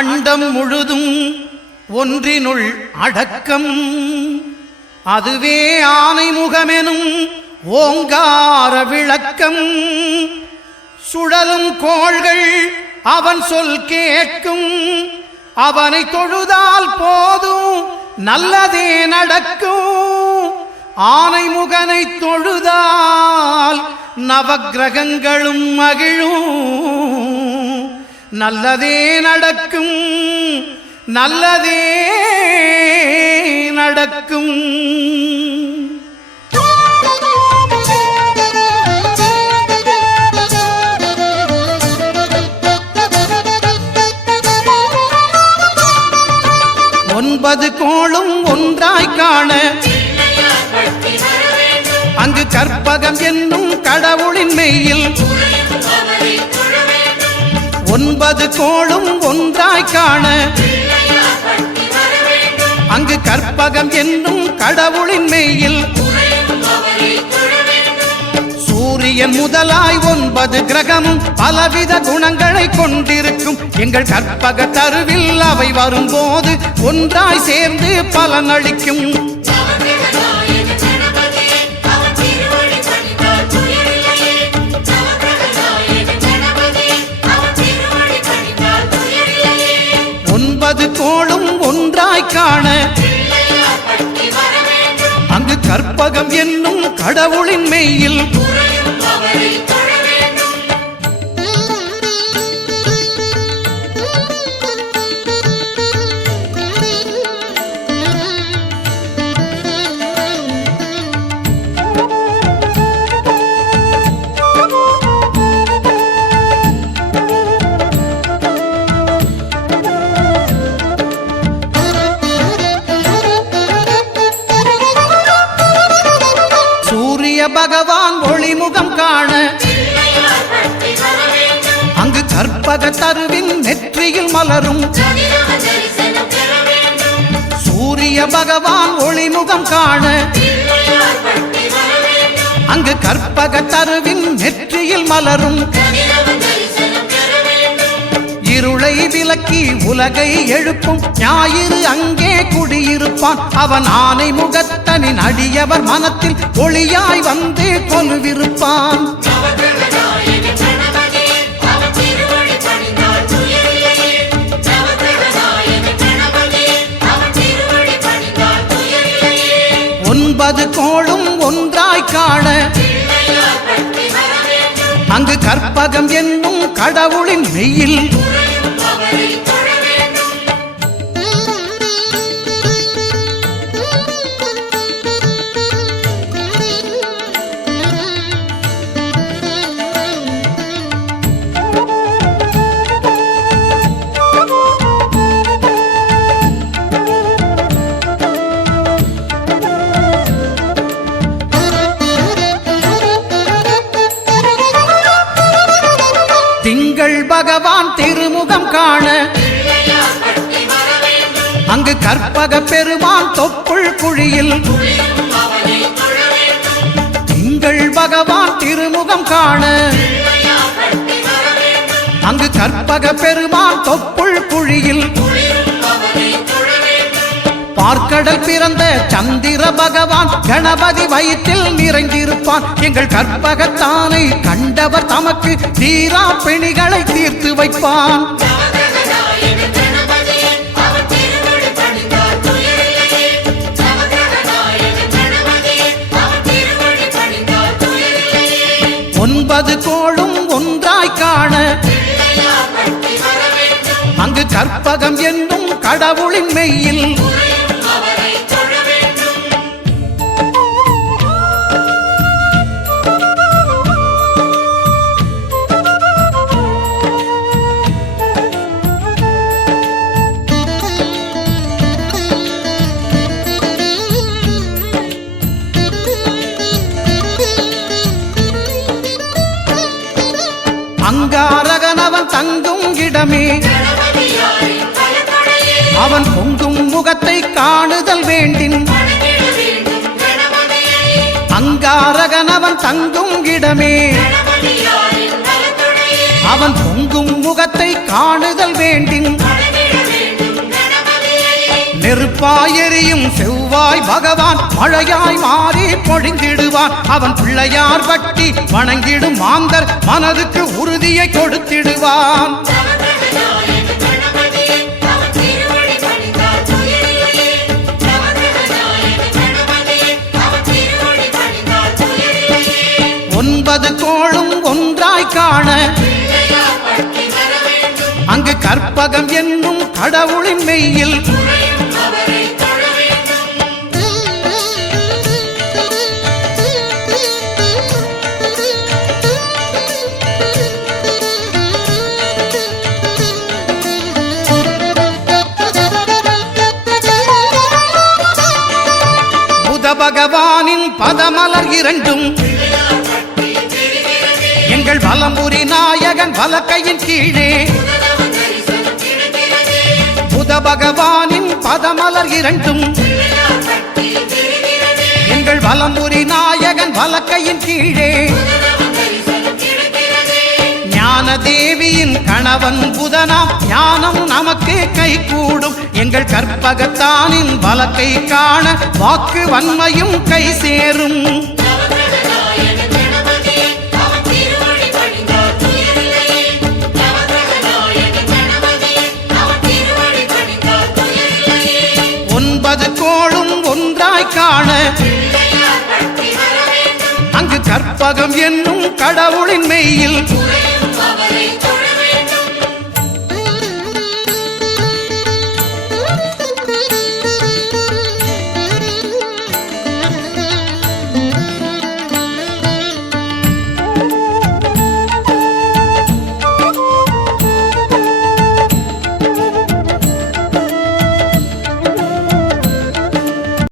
அண்டம் முழுதும் ஒன்றினுள் அடக்கம். அதுவே ஆனைமுகமெனும் ஓங்கார விளக்கம். சுழலும் கோள்கள் அவன் சொல் கேட்கும். அவனை தொழுதால் போதும் நல்லதே நடக்கும். ஆனைமுகனை தொழுதால் நவக்கிரகங்களும் மகிழும். நல்லதே நடக்கும், நல்லதே நடக்கும். ஒன்பது கோளும் ஒன்றாய் காண அங்கு கற்பகம் என்னும் கடவுளின் மெய்யில். ஒன்பது கோளும் ஒன்றாய் காண அங்கு கற்பகம் என்னும் கடவுளின் மெய்யில். சூரியன் முதலாய் 9 கிரகமும் பலவித குணங்களை கொண்டிருக்கும். எங்கள் கற்பக தருவில் அவை வரும்போது ஒன்றாய் சேர்ந்து பலனளிக்கும். ஒன்பது கோளும் ஒன்றாய் காண அங்கு கற்பகம் என்னும் கடவுளின் மெய்யில். பகவான் ஒளிமுகம் காண அங்கு கற்பக தருவின் நெற்றியில் மலரும். சூரிய பகவான் ஒளிமுகம் காண அங்கு கற்பக தருவின் நெற்றியில் மலரும். இருளை விலக்கி உலகை எழுப்பும் ஞாயிறு அங்கே குடியிருப்பான். அவன் ஆனை முகத்தனின் அடியவர் மனத்தில் ஒளியாய் வந்து கொலுவிருப்பான். ஒன்பது கோளும் ஒன்றாய் காண அங்கு கற்பகம் என்னும் கடவுளின் மெய்யில். திங்கள் பகவான் திருமுகம் காண அங்கு கற்பக பெருமான் தொப்புள் குழியில். திங்கள் பகவான் திருமுகம் காண அங்கு கற்பக பெருமான் தொப்புள் குழியில். பார்க்கடல் பிறந்த சந்திர பகவான் கணபதி வயிற்றில் நிறைந்திருப்பான். எங்கள் கற்பகத்தானை கண்டவர் தமக்கு தீரா பிணிகளை தீர்த்து வைப்பான். ஒன்பது கோளும் ஒன்றாய் காண அங்கு கற்பகம் என்னும் கடவுளின் மெய்யில். அங்காரகனவன் தங்கும் இடமே அவன் பொங்கும் முகத்தை காணுதல் வேண்டின். அங்காரகனவன் தங்கும் இடமே அவன் பொங்கும் முகத்தை காணுதல் வேண்டின். நெருப்பாயெறியும் செவ்வாய் பகவான் மழையாய் மாறி பொழிந்திடுவான். அவன் பிள்ளையார் பட்டி வணங்கிடும் மாந்தர் மனதுக்கு உறுதியை கொடுத்திடுவான். ஒன்பது கோளும் ஒன்றாய் காண அங்கு கற்பகம் என்னும் கடவுளின் மெய்யில் புத பகவானின் பதமலர் இரண்டும் எங்கள் வலம்புரி நாயகன் வலக்கையின் கீழே. புத பகவானின் பதமலர் இரண்டும் எங்கள் வலம்புரி நாயகன் வலக்கையின் கீழே. ஞான தேவியின் கணவன் புதனாம் ஞானம் நமக்கு கை கூடும். எங்கள் கற்பகத்தானின் வலக்கை காண வாக்கு வன்மையும் கை சேரும். ஒன்பது கோளும் ஒன்றாய் காண அங்கு கற்பகம் என்னும் கடவுளின் மெய்யில்